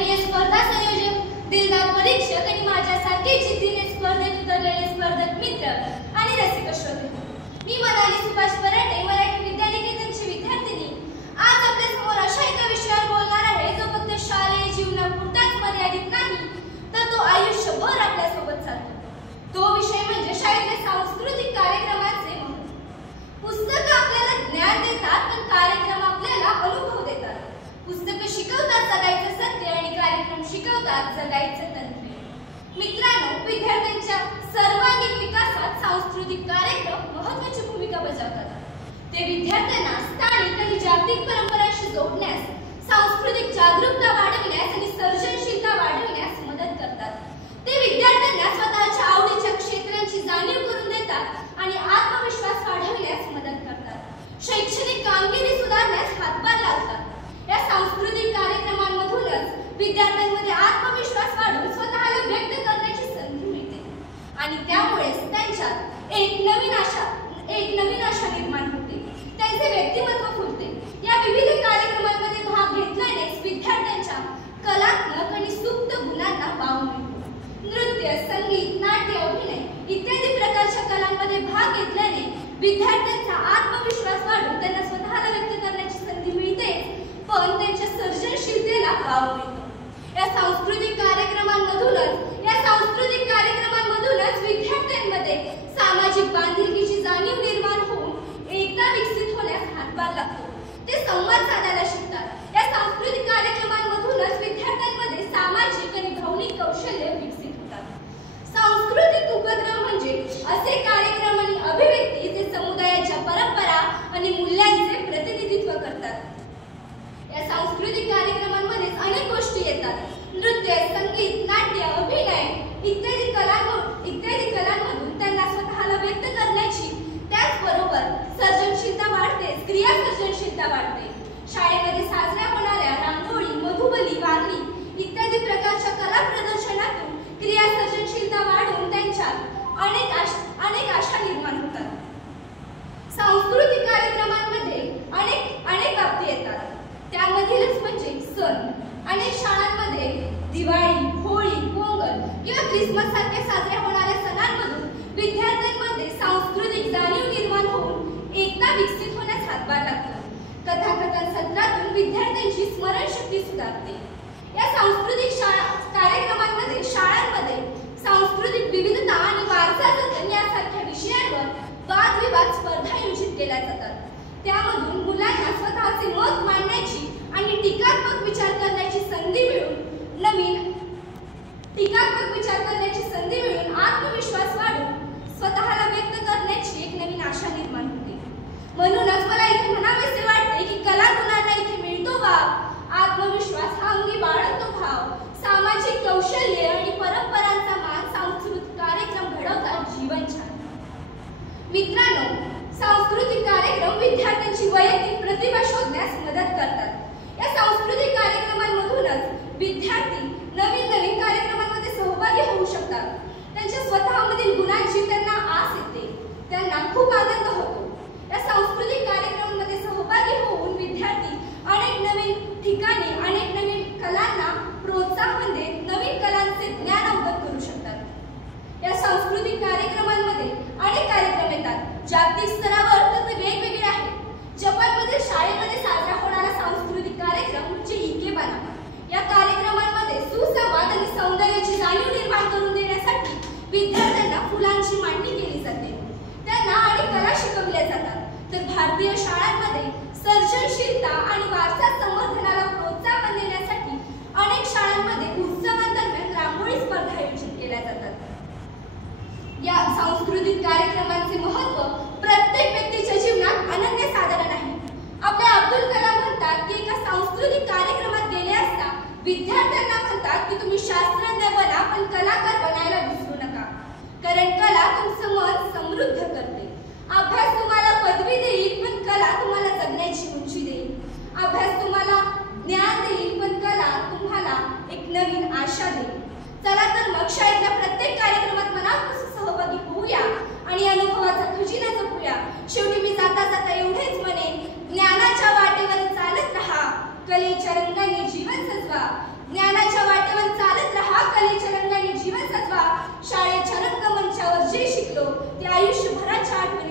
आदरणीय स्पर्धा संयोजक, दिलदार परीक्षक आणि माझ्यासारखे जिद्दीने स्पर्धेत उतरलेले स्पर्धक मित्र आणि रसिक श्रोते, मी मनाली सुभाष पराटे, मराठी विद्यानिकेतनची विद्यार्थिनी, आज आपल्या समोर अशा एका विषयावर बोलणार आहे जो फक्त शालेय जीवनापुरताच मर्यादित नाही, तर तो आयुष्यभर आपल्या सोबत चालतो. तो विषय म्हणजे शाळेतल्या सांस्कृतिक कार्यक्रमाचे महत्त्व. पुस्तकं आपल्याला ज्ञान देतात, पण कार्यक्रम आपल्याला अनुभव देतात. पुस्तकं शिकवतात जगायचं सत्य आणि कार्यक्रम शिकवतात जगायचं तंत्र. मित्रांनो, विद्यार्थ्यांच्या सर्वांगीण विकासात सांस्कृतिक कार्यक्रम महत्त्वाची भूमिका बजावतात. ते विद्यार्थ्यांना स्थानिक आणि जागतिक परंपरांशी जोडण्यास, सांस्कृतिक जागरूकता वाढविण्यास आणि सर्जनशीलता वाढविण्यास मदत करतात. ते विद्यार्थ्यांना स्वतःच्या आवडीच्या क्षेत्रांची जाणीव करून देतात आणि आत्मविश्वास वाढविण्यास मदत करतात. शैक्षणिक कामगिरी सुधारण्यास हातभार लावतात. या सांस्कृतिक कार्यक्रमांमधूनच विद्यार्थ्यांमध्ये आत्मविश्वास वाढून स्वतःला व्यक्त करण्याची संधी मिळते आणि त्यामुळेच त्यांच्यात एक नवीन आशा निर्माण होते. त्यांचे व्यक्तिमत्व फुलते. या विविध कार्यक्रमांमध्ये भाग घेतल्यानेच विद्यार्थ्यांच्या कलात्मक आणि सुप्त गुणांना वाव मिळतो. नृत्य, संगीत, नाट्य, अभिनय इत्यादी प्रकारच्या कलांमध्ये भाग घेतल्याने विद्यार्थ्यांचा आत्मविश्वास वाढून त्यांना स्वतःला व्यक्त करण्याची संधी मिळते, पण त्यांच्या सर्जनशीलतेला वाव मिळतो. या सांस्कृतिक कार्यक्रमांमधूनच विद्यार्थ्यांमध्ये सामाजिक बांधिलकीची जाणीव निर्माण होऊन एकता विकसित होण्यास हातभार लागतो. ते संवाद साधायला शिकतात. या सांस्कृतिक कार्यक्रमांमधूनच विद्यार्थ्यांमध्ये सामाजिक आणि भावनिक कौशल्य विकसित होतात. सांस्कृतिक उपक्रम म्हणजे असे कार्यक्रम आणि अभिव्यक्ती जे समुदायाच्या परंपरा आणि मूल्यांचे प्रतिनिधित्व करतात. या सांस्कृतिक कार्यक्रमांमध्ये अनेक गोष्टी येतात. नृत्य, संगीत, नाट्य, अभिनय इत्यादी कलांमधून त्यांना स्वतःला व्यक्त करण्याची, त्याचबरोबर सर्जनशीलता वाढते, क्रिया सर्जनशीलता वाढते. शाळेमध्ये साजऱ्या होणाऱ्या रांगोळी, मधुबनी, वारली इत्यादी प्रकारच्या कला प्रदर्शनातून क्रिया सर्जनशीलता वाढून त्यांच्यात अनेक आशा निर्माण होतात. सांस्कृतिक कार्यक्रमांमध्ये अनेक बाबती येतात. त्यामधीलच म्हणजे सण. अनेक शाळांमध्ये दिवाळी, होळी, पोंगल किंवा ख्रिसमस सारख्या साजऱ्या होणाऱ्या सणांमधून विद्यार्थ्यांमध्ये सांस्कृतिक जाणीव निर्माण होऊन एकता विकसित होण्यास हातभार लागतो. कथाकथन सत्रातून विद्यार्थ्यांची स्मरणशक्ती सुधारते. या सांस्कृतिक कार्यक्रमांमध्ये शाळांमध्ये सांस्कृतिक विविधता आणि वारसा जतन यासारख्या विषयांवर वादविवाद स्पर्धा आयोजित केल्या जातात. त्यामधून मुलांना स्वतःचे मत मांडण्याची आणि टीकात्मक विचार करण्याची संधी मिळून आत्मविश्वास वाढून स्वतःला व्यक्त करण्याची एक नवीन आशा निर्माण होते. म्हणूनच मला इथे म्हणावेसे वाटते की कला गुणांना इथे मिळतो वाव, आत्मविश्वास हा अंगी बाळगतो भाव, सामाजिक कौशल्य आणि परंपरांचा मान सांस्कृतिक कार्यक्रम घडवतात जीवन छान. मित्रांनो, सांस्कृतिक कार्यक्रम विद्यार्थ्यांची वैयक्तिक प्रतिभा शोधण्यास मदत करतात. या सांस्कृतिक कार्यक्रमांमधूनच विद्यार्थी नवीन कार्यक्रमांमध्ये सहभागी होऊ शकतात. त्यांच्या स्वतःमधील गुणांची त्यांना आस येते. त्यांना खूप आनंद होतो. या सांस्कृतिक कार्यक्रमांमध्ये सहभागी होऊन विद्यार्थी अनेक नवीन ठिकाणी अनेक नवीन कलांना प्रोत्साहन देत नवीन कलांचे ज्ञान अवगत करू शकतात. या सांस्कृतिक कार्यक्रमांमध्ये अनेक कार्यक्रम येतात. जागतिक स्तरावर तर ते वेगवेगळे आहेत. जपानमध्ये शाळेमध्ये साजरा होणारा सांस्कृतिक कार्यक्रम म्हणजे इकेबाना. या कार्यक्रमांमध्ये सुसंवाद आणि सौंदर्याची जाणीव निर्माण करून देण्यासाठी विद्यार्थ्यांना फुलांची मांडणी केली जाते. त्यांना अनेक कला शिकवल्या जातात. तर भारतीय शाळांमध्ये सर्जनशीलता आणि वारसा संवर्धनाला प्रोत्साहन देण्यासाठी अनेक शाळांमध्ये उत्सवांदरम्यान रांगोळी स्पर्धा आयोजित केल्या जातात. या सांस्कृतिक कार्यक्रमांचे महत्त्व प्रत्येक व्यक्तीच्या जीवनात अनन्यसाधारण आहे. आपले अब्दुल कलाम म्हणतात की एका सांस्कृतिक कार्यक्रमात गेले असता विद्यार्थ्यांना म्हणतात की तुम्ही शास्त्रज्ञ बना, पण कलाकार बनायला विसरू नका, कारण कला तुमचं मन समृद्ध करते. अभ्यास तुम्हाला पदवी देईल, पण कला तुम्हाला जगण्याची उंची देईल. अभ्यास तुम्हाला ज्ञान देईल, पण कला तुम्हाला एक नवीन आशा देईल. चला तर मग शाळेतल्या प्रत्येक कार्यक्रमात मनापासून सहभागी होऊया आणि अनुभवाचा खजिना जपूया. शेवटी मी जाता एवढेच म्हणेन, ज्ञानाच्या वाटेवर चालत राहा, कलेच्या रंगाने जीवन सजवा. ज्ञानाच्या ते आयुष्यभराच्या आठवणी